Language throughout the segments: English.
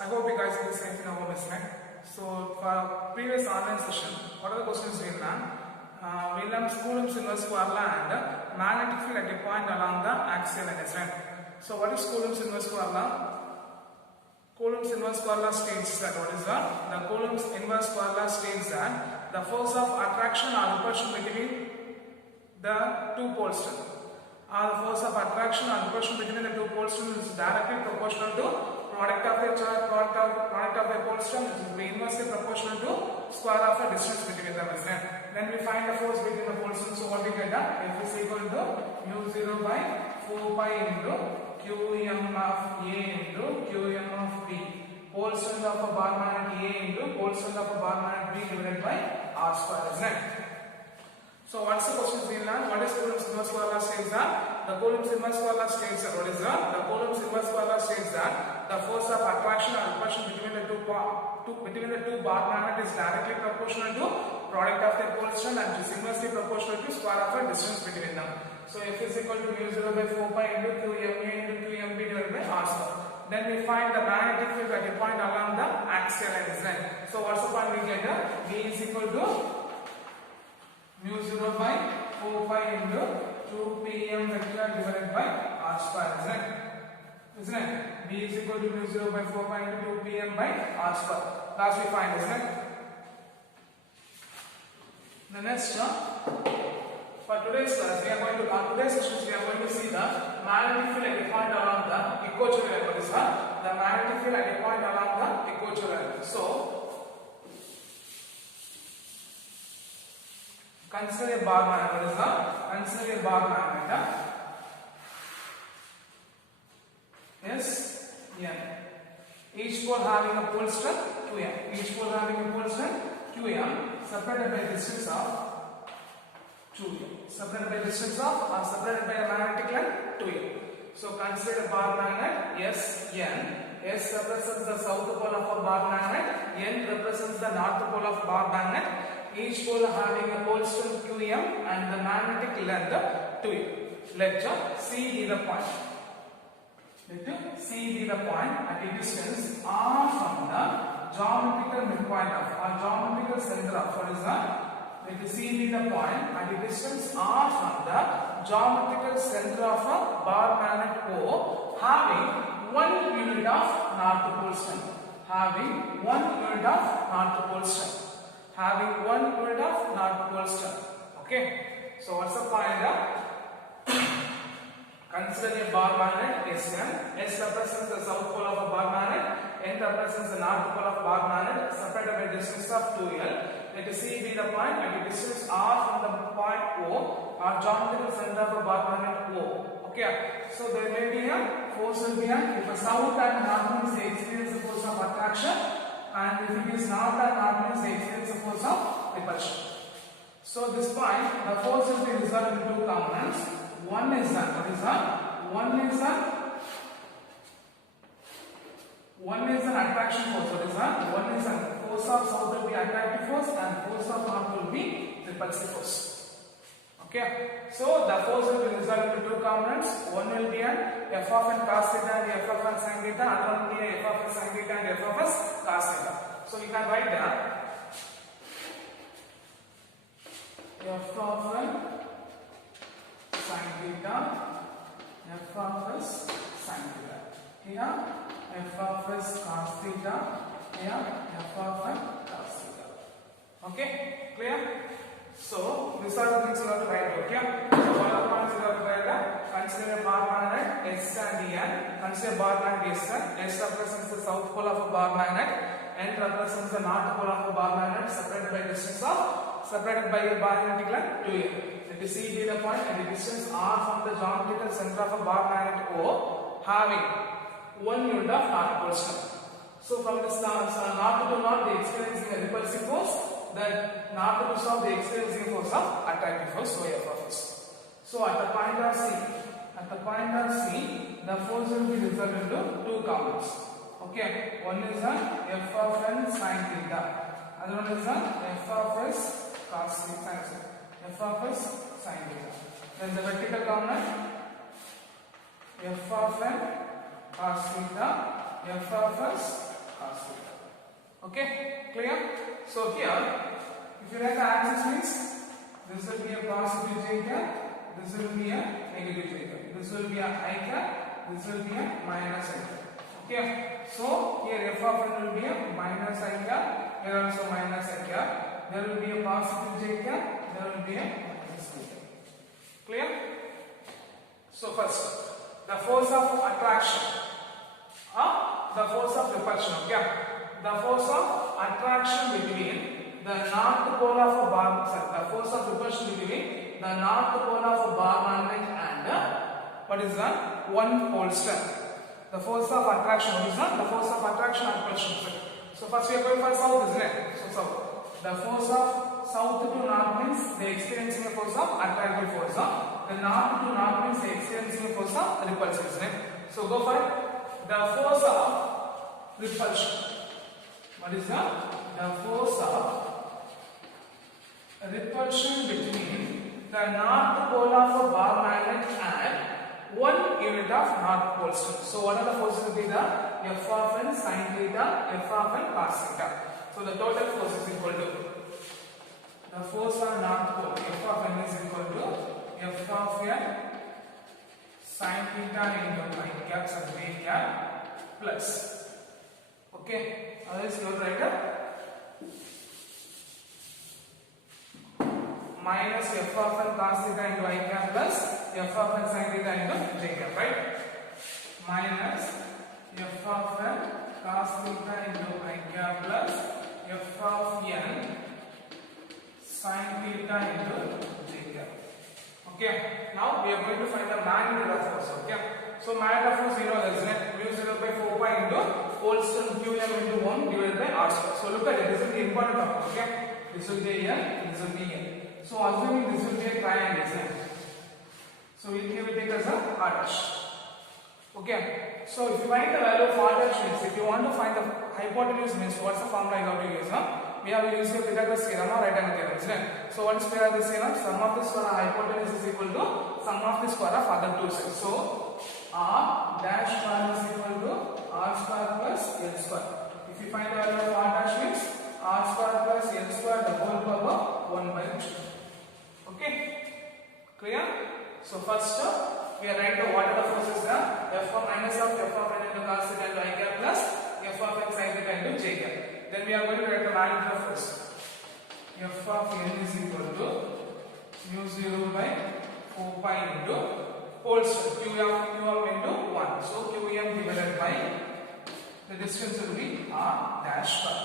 I hope you guys did the same thing over this night. So for our previous online session, what are the questions we learned? We learned Coulomb's inverse law and magnetic field at a point along the axial axis. Right? So what is Coulomb's inverse law? Coulomb's inverse law states that what is the Coulomb's inverse law states that the force of attraction or repulsion between the two poles. The force of attraction or repulsion between the two poles is directly proportional to product of the charge, product of the pole strength, which is inversely proportional to square of the distance between them. Then we find the force between the poles. So what we get? F is equal to mu 0 by 4 pi into Qm of A into Qm of B. Pole strength of a bar magnet A into pole strength of a bar magnet B divided by R square, isn't it? So what's the question we learned? What is Coulomb's inverse law states that? The Coulomb's inverse law states that what is the Coulomb's inverse law states that the force of attraction or repulsion between the two bar magnet is directly proportional to product of their pole strength and is inversely proportional to square of the distance between them. So F is equal to mu 0 by 4 pi into Qma into Qmb divided by R square. Then we find the magnetic field at a point along the axial axis. So what's the point we get? V is equal to mu 0 by 4 pi into 2 pm vector divided by R square, isn't it? V is equal to mu 0 by 4 pi into 2 pm by R square. Last we find, isn't it? The next for today's class, today's sessions we are going to see the magnetic field at a point along the equatorial. What is that? The magnetic field at a point along the equatorial. So consider a bar magnet. What is that? Consider a bar magnet. S N. Each pole having a pole strength Qm. Each pole having a pole strength Qm, separated by a distance of 2m. Separated by a distance of or separated by a magnetic length 2m. So consider a bar magnet Sn. S represents the south pole of a bar magnet. N represents the north pole of bar magnet. Each pole having a pole strength Qm and the magnetic length 2m. Let C be the point. Let C be the point at a distance R from the geometrical midpoint of or geometrical center of what is that? Let C be the point at a distance R from the geometrical center of a bar magnet O having 1 unit of north pole strength. Having 1 unit of north pole strength. Having 1 unit of north pole strength. Okay. So what's the point? Consider a bar magnet Sn. S represents the south pole of a bar magnet. N represents the north pole of a bar magnet separated by a distance of 2L. Let C be the point at a distance R from the point O or geometrical center of a bar magnet O. Okay. So there may be a force will be if the south and north means they experience the force of attraction, and if it is north and north means they experience the force of repulsion. So this point the force will be resolved into two components. One is that what is that? One is an attraction force. What is that? One is a force of south will be attractive force and force of north will be repulsive force. Okay. So the force will be resolved into two components. One will be an f of n cos theta and f of n sin theta. Another will be a f of n sin theta and f of s cos theta. So we can write that f of n sin theta, f of s sin theta. Here f of s cos theta, here f of n cos theta. Okay, clear? So these are the things you have to write. Okay. So what are the points you have to write? Consider a bar magnet S and N. Consider a bar magnet S. S represents the south pole of a bar magnet. N represents the north pole of a bar magnet separated by a magnetic length 2m. Let C be the point at a distance R from the geometrical center of a bar magnet O having 1 unit of north pole strength. So from this north to north they experiencing a repulsive force, then north to south they experiencing force of attractive force, so F of s. So at the point of C, the force will be resolved into two components. Okay, one is f of n sin theta, another one is f of s cos theta, f of s sin theta. Then the vertical component f of n cos theta f of s cos theta. Okay, clear? So here, if you write the axis means this will be a positive j cap, this will be a negative j cap, this will be a I cap, this will be a minus I cap. Okay, so here f of n will be a minus I cap, here also minus I cap, there will be a positive j cap, there will be a minus I cap. Clear? So first, the force of attraction or the force of repulsion. Okay, the force of attraction between the north pole of a bar, the force of repulsion between the north pole of a bar magnet and what is that? One pole star. The force of attraction, what is that? The force of attraction and repulsion. So first we are going for south, isn't it? So south. The force of south to north means they experiencing a force of attractive force. The north to north means they experiencing a force of repulsion, isn't it? So go for it. The force of repulsion. What is that? The force of repulsion between the north pole of a bar magnet and 1 unit of north pole star. So what are the forces will be the f of n sin theta, f of n cos theta. So the total force is equal to the force on north pole, f of n is equal to f of n sin theta into I cap and j cap plus. Okay, otherwise you will write a minus f of n cos theta into I cap plus f of n sin theta into j cap, right? Minus f of n cos theta into I cap plus f of n sin theta into j cap. Okay, now we are going to find the magnitude of force. Okay, so magnitude of force 0 is net mu 0 by 4 pi into whole square qm into 1 divided by r square. So look at it, this is the important topic. Okay, this will be n, this will be n. So assuming this will be a triangle, isn't it? So here we take as a r dash. Okay, so if you find the value of r dash means, if you want to find the hypotenuse means, what's the formula you have to use? We have used the Pythagoras theorem or right angle theorem, isn't it? So what is Pythagoras theorem? Sum of the square of hypotenuse is equal to sum of the square of other two sides. So r dash square is equal to r square plus l square. If you find the value of r dash means r square plus l square the whole power 1 by 2. Okay, clear? So first we are writing what are the forces there? F of minus of f of n into cos theta into I cap plus f of n sin theta into j cap. Then we are going to write the magnitude of force. F of n is equal to mu 0 by 4 pi into whole square qm into 1. So qm divided by the distance will be r dash square.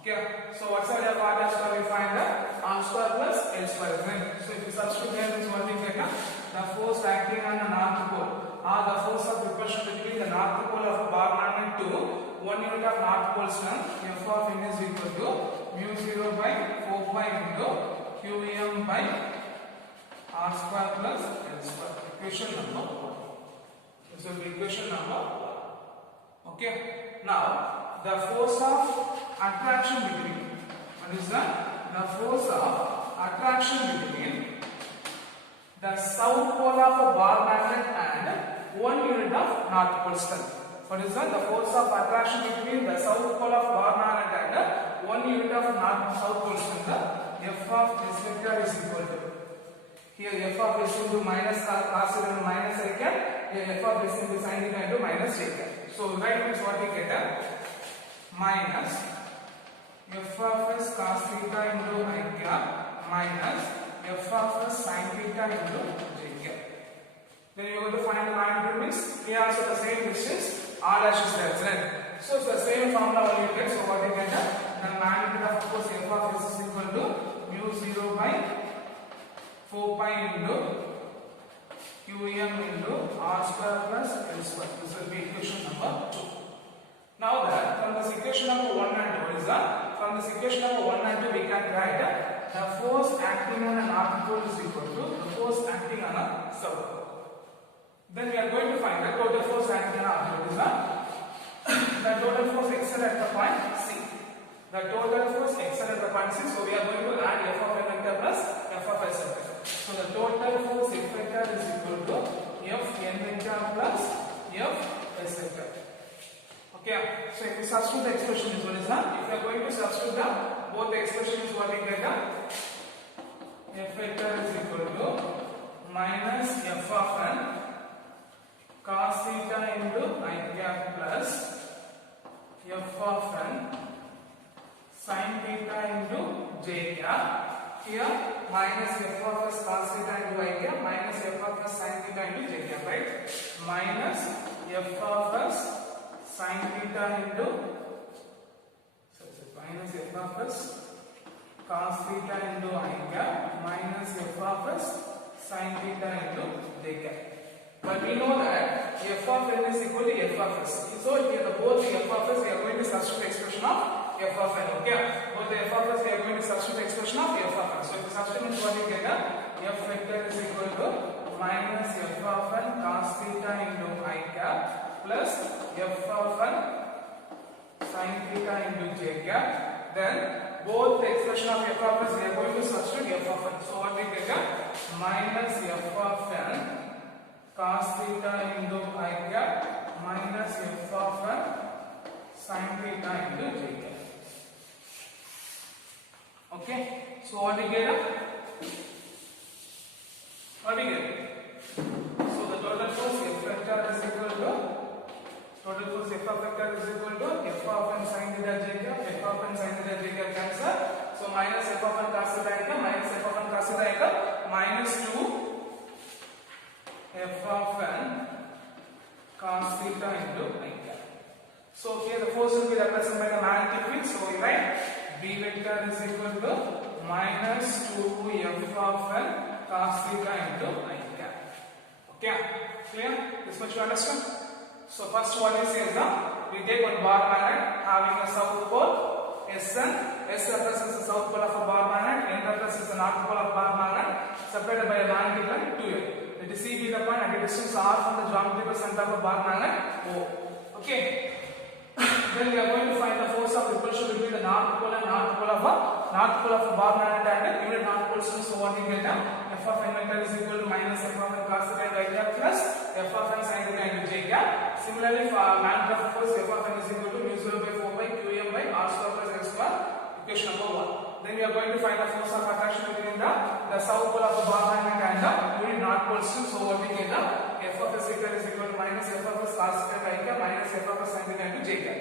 Okay, so what's the value of r dash square? We find that r square plus l square, isn't it? So if you substitute here, this is what we get. The force acting on the north pole or the force of repulsion between the north pole of a bar magnet to 1 unit of north pole length, f of n is equal to mu 0 by 4 pi into qm by r square plus l square. Equation number 1. This will be equation number 1. Okay, now the force of attraction between, what is that? The force of attraction between the south pole of a bar magnet and 1 unit of north pole strength. What is that? The force of attraction between the south pole of bar magnet and 1 unit of south pole strength. F of s vector is equal to, here f of s into minus cos theta into minus I cap, here f of s into sin theta into minus j cap. So right means what we get? Minus f of s cos theta into I cap minus f of s sin theta into j cap. Then you are going to find the magnitude means here also the same distance r dash is there, isn't it? So it's the same formula only you get. So what you get? The magnitude of course f of s is equal to mu 0 by 4 pi into qm into r square plus l square. This will be equation number 2. Now that from this equation number 1 and 2, what is that? From this equation number 1 and 2 we can write the force acting on a north pole is equal to the force acting on a south pole. Then we are going to find the total force acting on a, what is that? The total force exerted at the point C. The total force exerted at the point C. So we are going to add f of n vector plus f of s vector. So the total force f vector is equal to f n vector plus f s vector. Okay, so if you substitute the expression is what is that? If you are going to substitute the both the expressions, what we get f vector is equal to minus f of n cos theta into I cap plus f of n sin theta into j cap. Here minus f of s cos theta into I cap minus f of s sin theta into j cap, right? Minus f of s sin theta into minus f of s cos theta into I cap minus f of s sin theta into j cap. But we know that f of n is equal to f of s. So here the both the f of s we are going to substitute expression of f of n. Okay, both the f of s we are going to substitute expression of f of n. So if you substitute what you get f vector is equal to minus f of n cos theta into I cap plus f of n sin theta into j cap. Then both the expression of f of s we are going to substitute f of n. So what we get minus f of n cos theta into I cap minus f of n sin theta into j cap. Okay, so what we get? What we get? So the total force f vector is equal to f of vector is equal to f of n sin theta j cap, f of n sin theta j cap cancel. So minus f of n cos theta I cap minus f of n cos theta I cap minus 2 f of n cos theta into I cap. So here the force will be represented by the magnetic field. So we write B vector is equal to minus 2 f of n cos theta into I cap. Okay, clear? This much you understand? So first what we say is that we take one bar magnet having a south pole Sn. S represents the south pole of a bar magnet, N represents the north pole of bar magnet, separated by a magnetic line 2L. Let C be the point at a distance r from the geometrical center of a bar magnet O. Okay. Then we are going to find the force of repulsion between the north pole and north pole of a bar magnet and unit north pole. So what we get f of n vector is equal to minus f of n cos theta I cap plus f of n sin theta into j cap. Similarly, for magnetic force f of n is equal to mu 0 by 4 pi qm by r square plus l square. Equation number 1. Then we are going to find the force of attraction between the south pole of the bar magnet and the unit north pole. So what we get f of s vector is equal to minus f of s cos theta I cap minus f of s sin theta into j cap.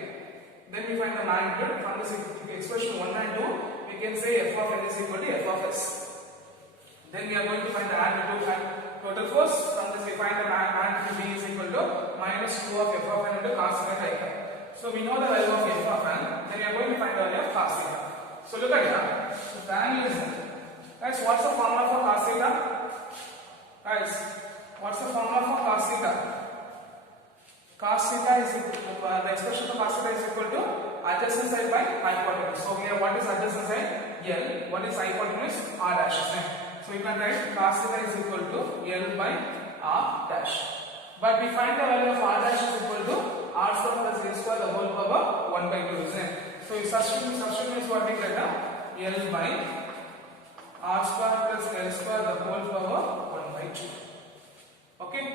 Then we find the magnitude. From this expression 1 and 2, we can say f of n is equal to f of s. Then we are going to find the magnitude and total force. From this we find the magnitude B is equal to minus 2 of f of n into cos theta I cap. So we know the value of f of n. Then we are going to find the value of cos theta. So look at it. So the angle is there. Guys, what's the formula for cos theta? Guys, what's the formula for cos theta? Cos theta is equal to, the expression for cos theta is equal to adjacent side by hypotenuse. So here what is adjacent side? L. What is hypotenuse? R dash. So you can write cos theta is equal to L by R dash. But we find the value of R dash is equal to R square plus L square the whole power 1 by 2, isn't it? So you substitute is what we get L by R square plus L square the whole power 1 by 2. Okay?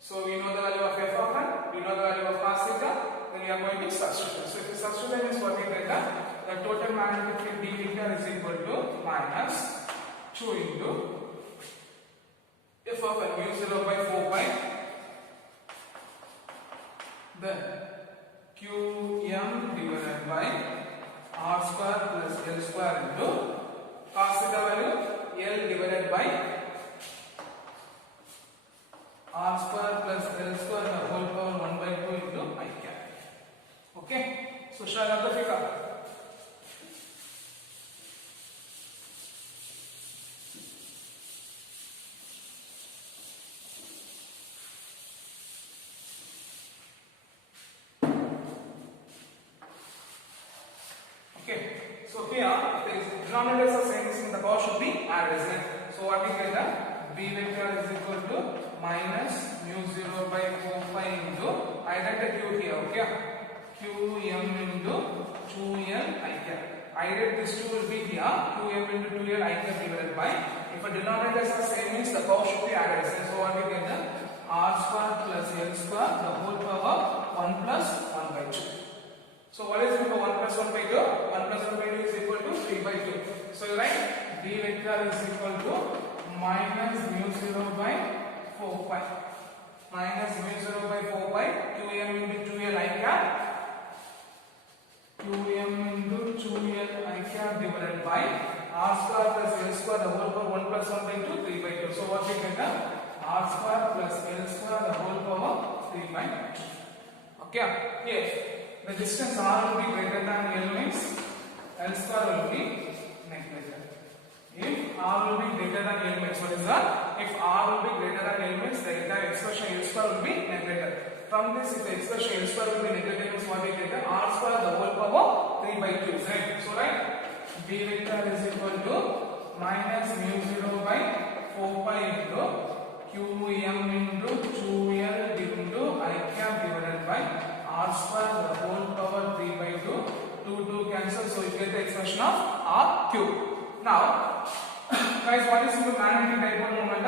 So we know the value of f of n, we know the value of cos theta, then we are going to substitute. So if you substitute is what we get the total magnetic field B vector is equal to minus 2 into f of n mu 0 by 4 pi then qm divided by r square plus l square into cos theta value L divided by r square plus l square the whole power 1 by 2 into I cap. Okay, so shall I have the figure? Okay, so here the denominators are same, the power should be added, isn't it? So what we get B vector is equal to minus mu 0 by 4 pi into, I write the q here, okay? Qm into 2n I cap. I write this 2 will be here, qm into 2n I cap divided by, if a denominators are same means the power should be added, so what we get r square plus l square the whole power 1 plus 1 2. So what is equal to 1 plus 1 by 2? 1 plus 1 by 2 is equal to 3 by 2. So you write B vector is equal to minus mu 0 by 4 pi. Minus mu 0 by 4 pi. Qm into 2l I cap. Qm into 2l I cap divided by r square plus l square the whole power 1 plus 1 by 2, 3 by 2. So what we get? R square plus l square the whole power 3 by 2. Okay? Yes. The distance r will be greater than l means l square will be neglected. If r will be greater than l means what is that? If r will be greater than l means the entire expression l square will be neglected. From this, if the expression l square will be neglected means what we get? R square the whole power 3 by 2. Right? So right, B vector is equal to minus mu 0 by 4 pi into Qm into 2l into I cap divided by r square the whole power 3 by 2. 2 cancel, so you get the expression of r cube. Now, guys, what is the magnetic dipole moment?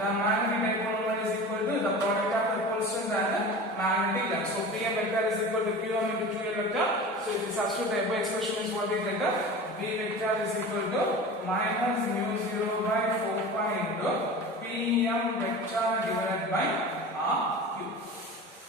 The magnetic dipole moment is equal to the product of the constant and the magnetic length. So Pm vector is equal to Qm into 2l vector. So if you substitute the above expression is what we get? B vector is equal to minus mu 0 by 4 pi into Pm vector divided by r cube.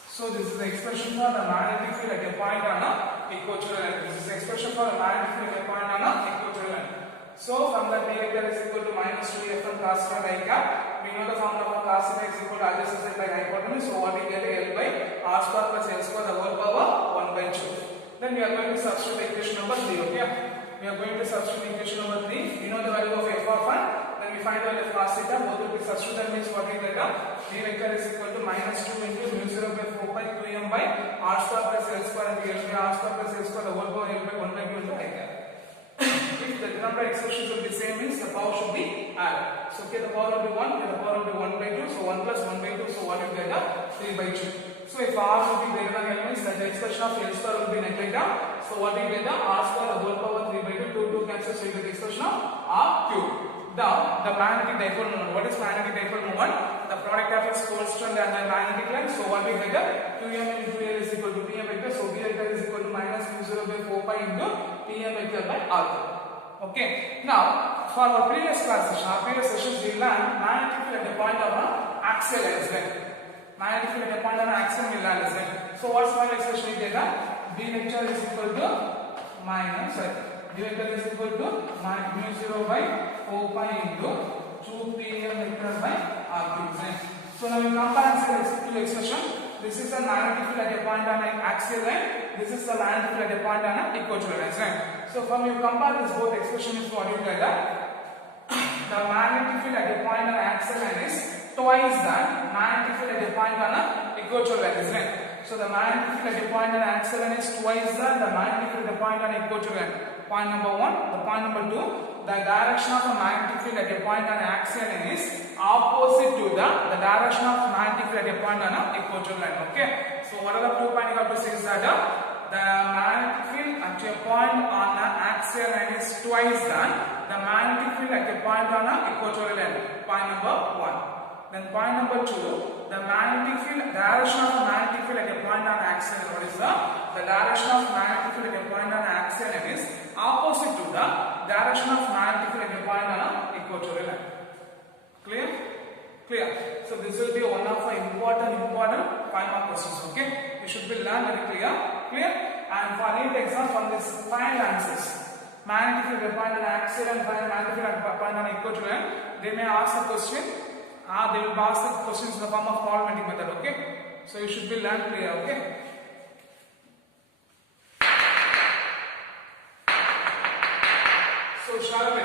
So this is the expression for the magnetic field at a point on a equatorial line. This is the expression for the magnetic field at a point on a equatorial line. So from that B vector is equal to minus 2Fn cos theta I cap. We know the formula for cos theta is equal to adjacent side by hypotenuse. So what we get is L by r square plus L square the whole power 1 by 2. Then we are going to substitute equation number 3. Okay? We are going to substitute equation number 3. We know the value of f of 1. Then we find the value of cos theta. Both will be substituted. That means what we get? B vector is equal to minus 2 into mu 0 by 4 pi Qm by r square plus L square and L by r square plus L square the whole power L by 1 by 2 into I cap. If the number expressions will be same means the power should be added. So here the power will be 1, here the power will be 1 by 2. So 1 plus 1 by 2. So what will get? 3 by 2. So if r will be greater than l means that the expression of L square will be neglected. So what will get? R square the whole power 3 by 2. 2 cancel. So you get the expression of r cube. Now the magnetic dipole moment. What is magnetic dipole moment? The product of its constant and the magnetic length. So what we get? Qm into 2l is equal to Pm vector. So B vector is equal to minus mu 0 by 4 pi into Pm vector by r. Okay. Now for our previous sessions we learned magnetic field at the point of an axial line. Magnetic field at the point of an axial line. So what's my expression we get? B vector is equal to minus B vector is equal to mu 0 by 4 pi into 2 Pm vector by r cube. So now we compare these two expressions. This is the magnetic field at a point on an axial line. This is the magnetic field at a point on an equatorial line. So from you compare this both expressions, what you get? The magnetic field at a point on an axial line is twice the magnetic field at a point on an equatorial line. So the magnetic field at a point on an axial line is twice the magnetic field at a point on an equatorial line. Point number 1. The point number 2. The direction of a magnetic field at a point on an axial line is opposite to the direction of magnetic field at a point on an equatorial line. Okay. So what are the 2 points you have to say is that the magnetic field at a point on an axial line is twice the magnetic field at a point on an equatorial line. Point number 1. Then point number 2. The magnetic field, direction of the magnetic field at a point on an axial line. What is the direction of magnetic field at a point on an axial line is opposite to the direction of magnetic field at a point on an equatorial line. Clear? Clear. So this will be one of the important 5 mark questions. Okay, you should be learned very clear. And for NEET exam, from this 5 answers, magnetic field at a point on an axial and magnetic field at a point on an equatorial line, they may ask the question. They will ask the questions in the form of problematic method. Okay, so you should be learned clear. Okay. So shall we?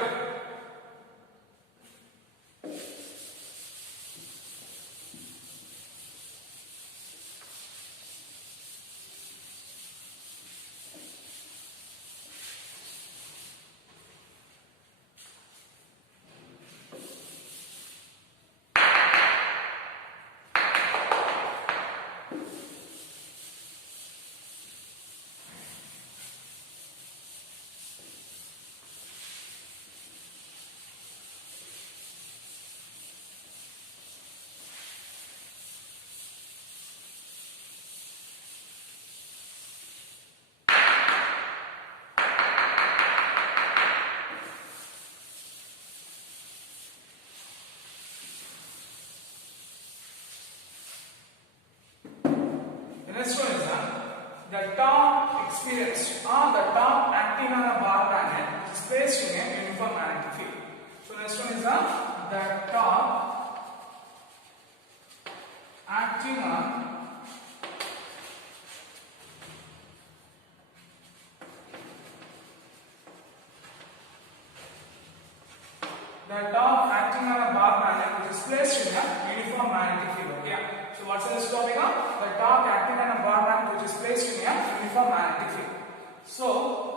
experienced or the torque acting on a bar magnet is placed in a uniform magnetic field. So next one is the torque acting on a bar magnet which is placed in a uniform magnetic field. Okay. So what's this topic? The torque acting on a bar magnet which is placed in a uniform magnetic field. So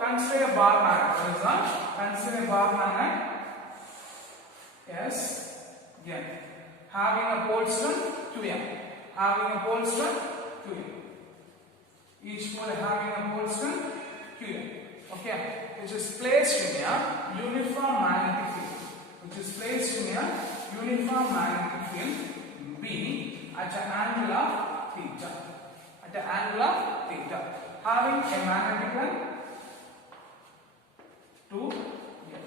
consider a bar magnet. What is that? Consider a bar magnet. Yes. Again, having a pole stem 2m. Having a pole stem 2m. Each pole having a pole stem 2m. Okay. Which is placed in a uniform magnetic field. Which is placed in a uniform magnetic field B at an angle of theta. At an angle of theta. Having a magnetic length 2 here.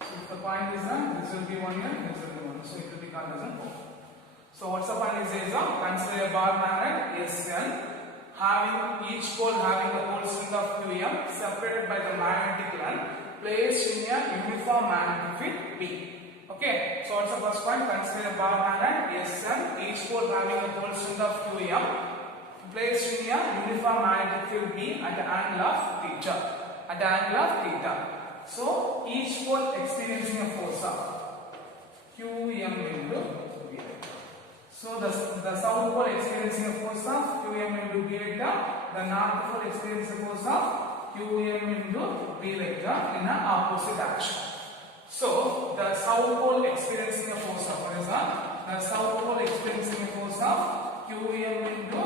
So if the point is that this will be 1 here, this will be 1. So it will be called as a pole. So what's the point? It says consider a bar magnet SN having each pole having a pole string of 2m separated by the magnetic length placed in a uniform magnetic field B. Okay, so what's the first point? Consider a bar magnet SN, each pole having a pole string of 2m placed in a uniform magnetic field B at the angle of theta. At the angle of theta. So each pole experiencing a force of Qm into B vector. So the south pole experiencing a force of Qm into B vector, the north pole experiencing a force of Qm into B vector in an opposite direction. So the south pole experiencing a force of what is that? The south pole experiencing a force of Qm into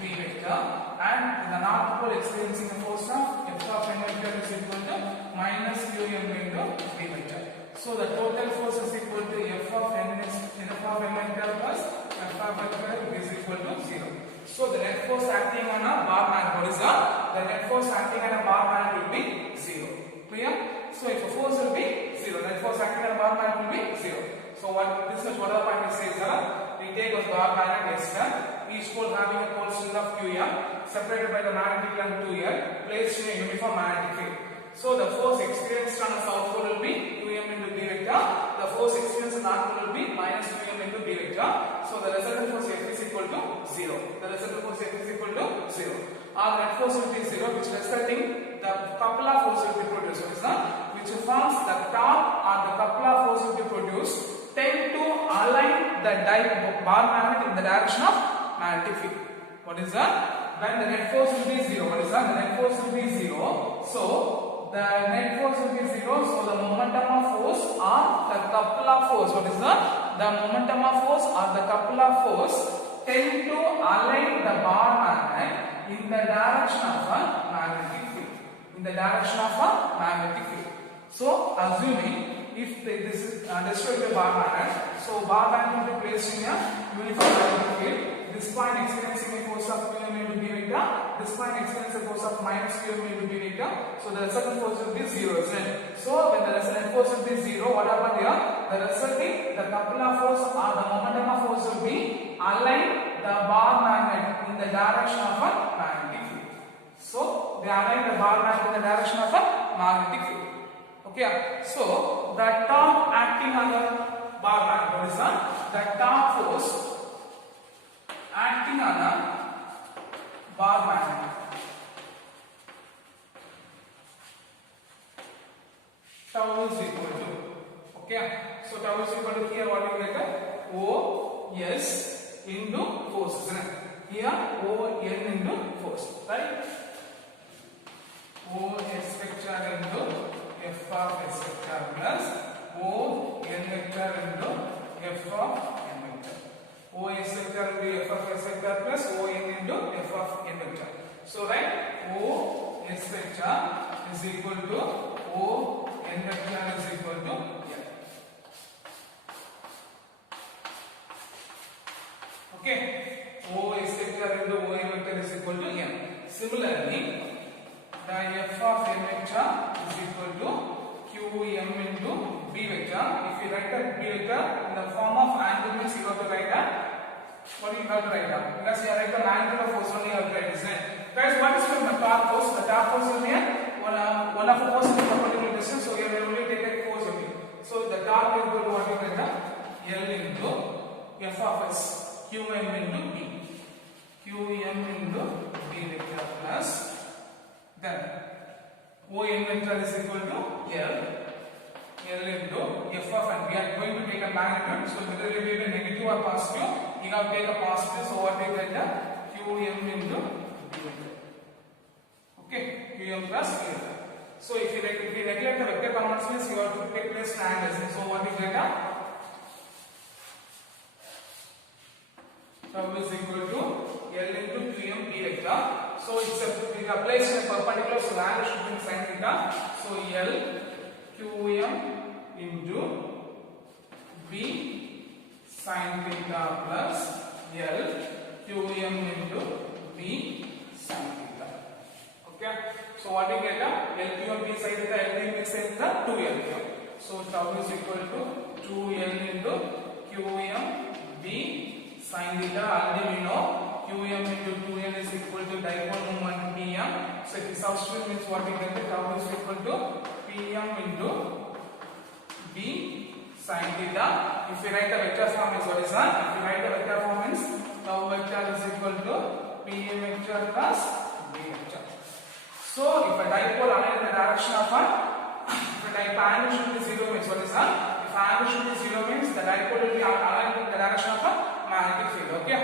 B vector and the north pole experiencing a force of F of n vector is equal to minus Qm into B vector. So the total force is equal to F of n vector plus F of vector is equal to 0. So the net force acting on a bar magnet, what is that? The net force acting on a bar magnet will be 0. Clear? So if a force will be 0, net force acting on a bar magnet will be 0. So what this is what our point is says we take a bar magnet S1, each pole having a pole string of Qm separated by the magnetic length 2m placed in a uniform magnetic field. So the force experienced on a south pole will be Qm into B vector. The force experienced on the north pole will be minus Qm into B vector. So the resultant force F is equal to 0. The resultant force F is equal to 0. Our net force will be 0, which resulting the coupler force will be produced. What is that? Which forms the torque or the coupler force will be produced tend to align the bar magnet in the direction of magnetic field. What is that? When the net force will be 0. What is that? The net force will be 0. So the net force will be 0. So the momentum of force or the coupler force. What is that? The momentum of force or the coupler force tend to align the bar magnet in the direction of a magnetic field. In the direction of a magnetic field. So assuming if this is destroyed by bar magnet, so bar magnet will be placed in a uniform magnetic field. This point experiencing a force of Qm into B vector, this point experiencing a force of minus Qm into B vector. So the resultant force will be 0, isn't it? So when the resultant force will be 0, what happened here? The resulting the coupler force or the momentum of force will be align the bar magnet in the direction of a magnetic field. So they align the bar magnet in the direction of a magnetic field. Okay, so the torque acting on the bar magnet, what is that? The torque force acting on a bar magnet. Tau is equal to, okay, so tau is equal to here what you get? O S into force, isn't it? Here O N into force, right? O S vector into F of S vector plus O N vector into F of N vector. O S vector will be F of S vector plus O N into F of N vector. So right, O S vector is equal to O N vector is equal to N. Okay, O S vector into O N vector is equal to N. Similarly, the F of N vector is equal to Qm into B vector. If you write the B vector in the form of angle, means you have to write that. What do you have to write down? Because you write the angular force only you have to write, isn't it? Guys, what is the torque force? The torque Qm into B. Qm into B vector plus then OM vector is equal to L into f of n. We are going to take a magnitude, so whether it will be negative or positive, you have to take a positive, so what we get Qm into B vector. Okay, Qm plus B vector. So if you neglect the vector components, means you have to take place triangles. So what we get tau is equal to L into Qm B vector. So it's we are placed in a perpendicular, so the angle should be sin theta. So L Qm into B sin theta plus L Qm into B sin theta. Okay. So what we get L Qm B sin theta, L Qm B sin theta 2L. So tau is equal to 2L into Qm B sin theta. Already we know Qm into 2L is equal to dipole moment Pm. So if we substitute, means what we get tau is equal to Pm into B sin theta. If we write the vector form, is what is that? If we write the vector form, means tau vector is equal to Pm vector plus B vector. So if a dipole aligned in the direction of angle should be 0, means what is that? If angle should be 0, means the dipole will be aligned in the direction of a magnetic field. Okay.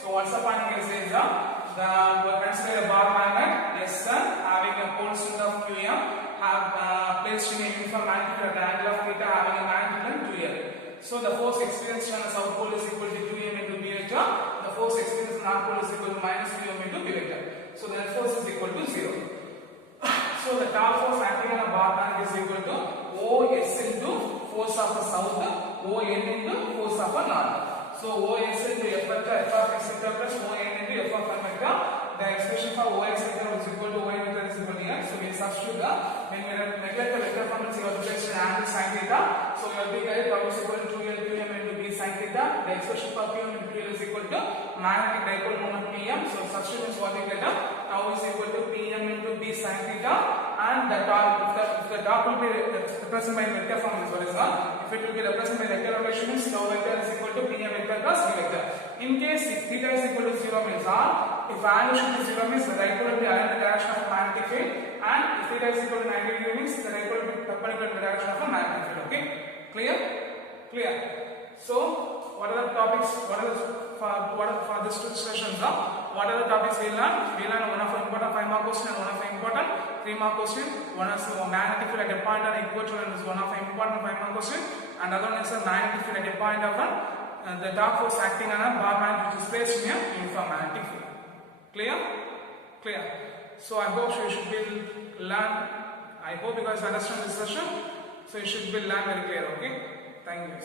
So what's the point here says we consider a bar magnet Sn having a pole strength of Qm, have placed in a uniform magnetic field at the angle of theta having a magnitude 2L. So the force experienced on the south pole is equal to Qm into B vector. The force experienced on the north pole is equal to minus Qm into B vector. So the force is equal to 0. So the torque force acting on a bar magnet is equal to OS into force of the south, ON into force of the north. So OS into F vector, F of x vector plus ON into F of n vector. The expression for OX vector is equal to ON vector is equal to N. So we substitute when we neglect the vector form, you have to place an angle sin theta. So you have to get tau is equal to 2L Qm into B sin theta. The expression for Qm into L is equal to magnetic dipole moment Pm. So substitute is what we get tau is equal to Pm into B sin theta, and the torque, if the torque will be represented by vector form, is what is that? If it will be represented by vector rotation, means tau vector is equal to Pm vector plus B vector. In case if theta is equal to 0, means if angle should be 0, means the dipole will be aligned in the direction of magnetic field, and if theta is equal to 90 degree, means the dipole will be perpendicular to the direction of a magnetic field. Okay, clear? Clear. So what are the topics? What are for this two sessions? What are the topics we learn? We learn one of important 5 mark question and one of important 3 mark question. One is magnetic field at a point on equator, and is one of important 5 mark question, and other one is a magnetic field at a point of the torque force acting on a bar magnet which is placed in a uniform magnetic field. Clear? Clear. So I hope you should be learn. I hope you guys understand this session. So you should be learn very clear. Okay. Thank you.